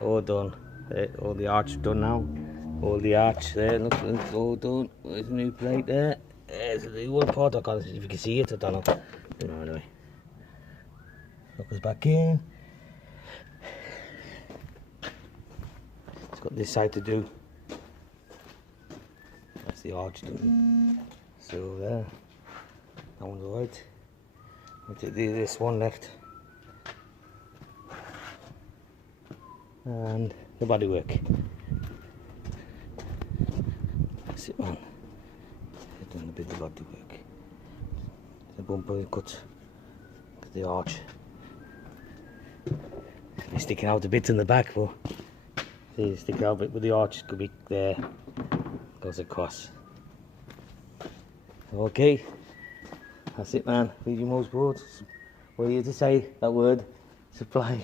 All done. All the arch done now. All the arch there, look, all done. There's a new plate there. There's the new one part. I can't see if you can see it, I don't know. Anyway. Look us back in. It's got this side to do. That's the arch done. So there. That one's alright. This one left. And the bodywork. That's it, man. I've done a bit of bodywork. The bumper cut. The arch. It's sticking out a bit in the back, but see, sticking out a bit with the arch could be there. Goes across. Okay. That's it, man. Fiji Motorsports. We're here to say that word. Supply.